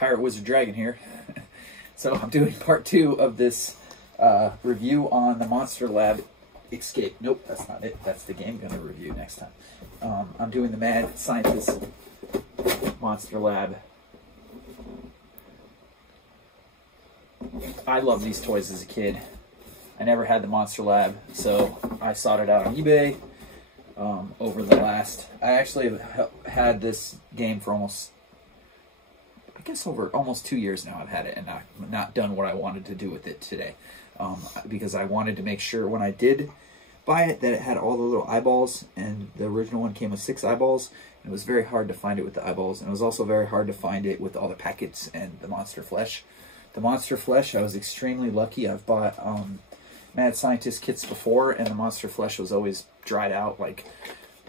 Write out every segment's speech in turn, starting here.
Pirate Wizard Dragon here. So I'm doing part 2 of this review on the Monster Lab Escape. Nope, that's not it. That's the game I'm going to review next time. I'm doing the Mad Scientist Monster Lab. I loved these toys as a kid. I never had the Monster Lab, so I sought it out on eBay over the last... I actually have had this game for almost... I guess over almost 2 years now I've had it and not done what I wanted to do with it today. Because I wanted to make sure when I did buy it that it had all the little eyeballs, and the original one came with 6 eyeballs. And it was very hard to find it with the eyeballs, and it was also very hard to find it with all the packets and the monster flesh. The monster flesh, I was extremely lucky. I've bought Mad Scientist kits before, and the monster flesh was always dried out, like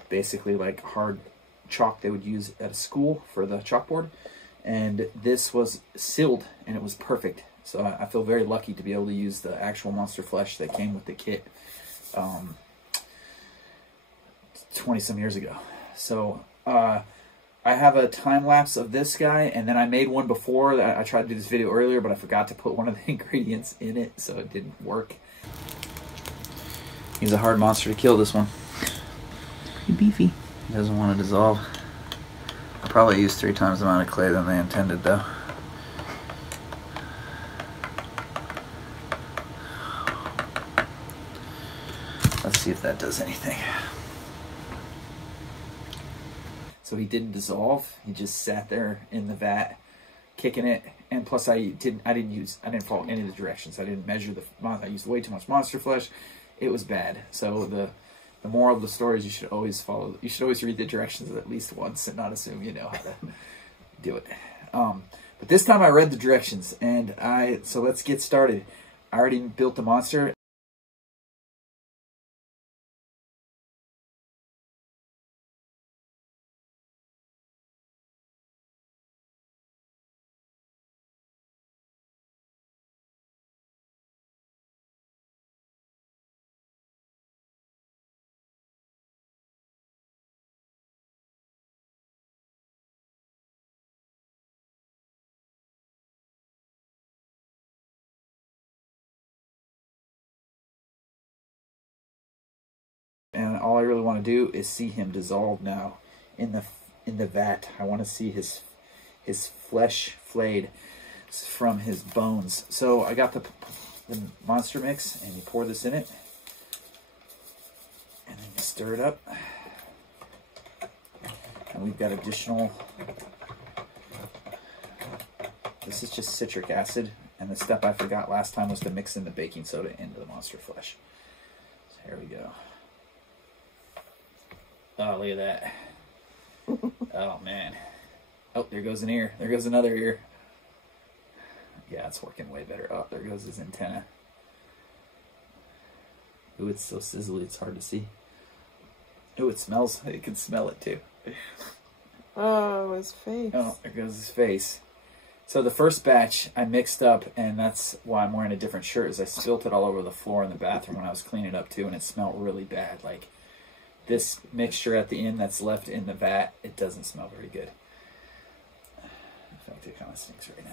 basically like hard chalk they would use at a school for the chalkboard. And this was sealed, and it was perfect. So I feel very lucky to be able to use the actual monster flesh that came with the kit 20-some years ago. So I have a time lapse of this guy, and then I made one before. I tried to do this video earlier, but I forgot to put one of the ingredients in it, so it didn't work. He's a hard monster to kill, this one. Pretty beefy. He doesn't want to dissolve. I probably used 3 times the amount of clay than they intended, though. Let's see if that does anything. So he didn't dissolve. He just sat there in the vat, kicking it. And plus, I didn't follow any of the directions. I didn't measure I used way too much monster flesh. It was bad. So the moral of the story is you should always read the directions at least once and not assume you know how to do it. But this time I read the directions, and so let's get started. I already built the monster. And all I really want to do is see him dissolve now in the vat. I want to see his flesh flayed from his bones. So I got the monster mix, and you pour this in it, and then you stir it up. And we've got additional. This is just citric acid, and the step I forgot last time was to mix in the baking soda into the monster flesh. So here we go. Oh, look at that. Oh, man. Oh, there goes an ear. There goes another ear. Yeah, it's working way better. Oh, there goes his antenna. Ooh, it's so sizzly, it's hard to see. Ooh, it smells. You can smell it, too. Oh, his face. Oh, there goes his face. So the first batch I mixed up, and that's why I'm wearing a different shirt, is I spilt it all over the floor in the bathroom when I was cleaning it up, too, and it smelled really bad. Like, this mixture at the end that's left in the vat, it doesn't smell very good. In fact, it kind of stinks right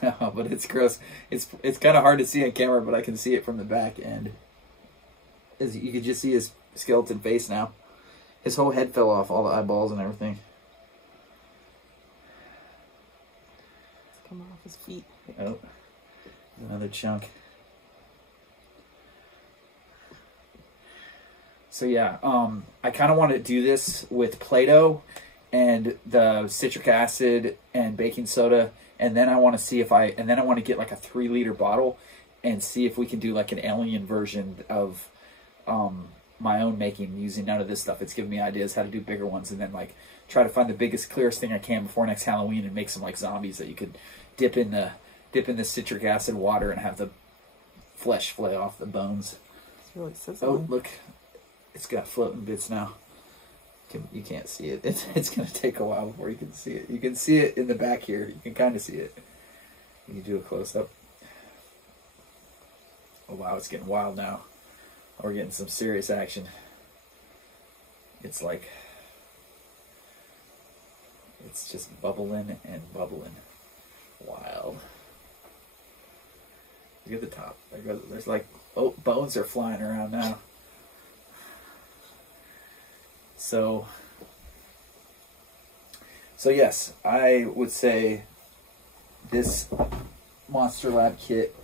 now. Oh, but it's gross. It's kind of hard to see on camera, but I can see it from the back end. As you can just see his skeleton face now. His whole head fell off, all the eyeballs and everything. It's coming off his feet. Oh, another chunk. So yeah, I kind of want to do this with Play-Doh and the citric acid and baking soda, and then I want to see if I want to get like a 3-liter bottle and see if we can do like an alien version of my own making using none of this stuff. It's giving me ideas how to do bigger ones, and then like try to find the biggest, clearest thing I can before next Halloween and make some like zombies that you could dip in the citric acid water and have the flesh flay off the bones. It's really sizzling. Oh, look. It's got floating bits now. You can't see it. It's going to take a while before you can see it. You can see it in the back here. You can kind of see it. You can do a close-up. Oh, wow, it's getting wild now. We're getting some serious action. It's like... it's just bubbling and bubbling. Wild. Look at the top. There's like, oh, bones are flying around now. So yes, I would say this Monster Lab kit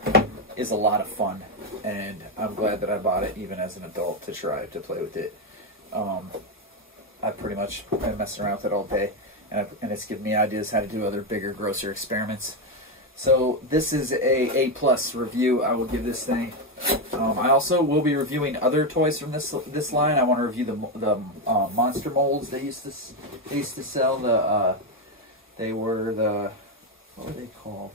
is a lot of fun, and I'm glad that I bought it even as an adult to try to play with it. I pretty much been messing around with it all day, and it's given me ideas how to do other bigger, grosser experiments. So this is a A+ review I will give this thing. I also will be reviewing other toys from this line. I want to review the monster molds they used to sell. They were the, what were they called?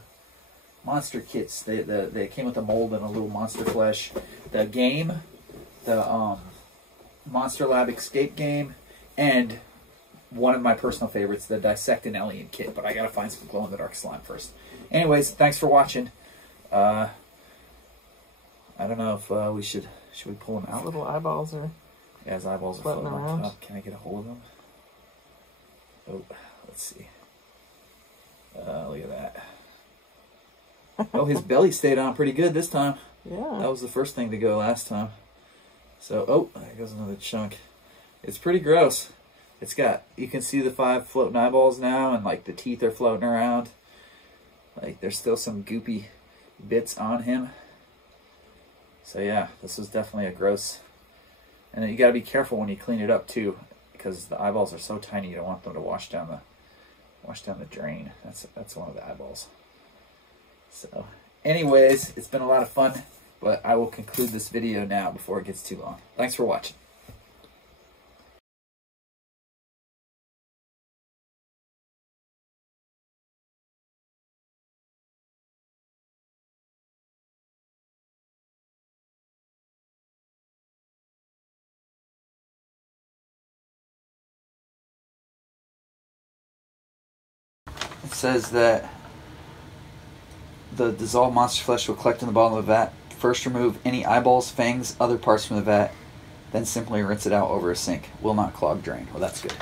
Monster kits. They came with a mold and a little monster flesh. The game, the Monster Lab Escape game, and one of my personal favorites, the Dissect an Alien kit. But I gotta find some glow-in-the-dark slime first. Anyways, thanks for watching. I don't know if we should we pull him out? Little eyeballs are. Yeah, his eyeballs are floating around. Oh, can I get a hold of them? Oh, let's see. Look at that. Oh, his belly stayed on pretty good this time. Yeah. That was the first thing to go last time. So, oh, there goes another chunk. It's pretty gross. It's got, you can see the 5 floating eyeballs now, and like the teeth are floating around. Like there's still some goopy bits on him. So yeah, this was definitely a gross. And then you got to be careful when you clean it up too, because the eyeballs are so tiny. You don't want them to wash down the drain. That's one of the eyeballs. So, anyways, it's been a lot of fun, but I will conclude this video now before it gets too long. Thanks for watching. It says that the dissolved monster flesh will collect in the bottom of the vat. First remove any eyeballs, fangs, other parts from the vat, then simply rinse it out over a sink. Will not clog drain. Well, that's good.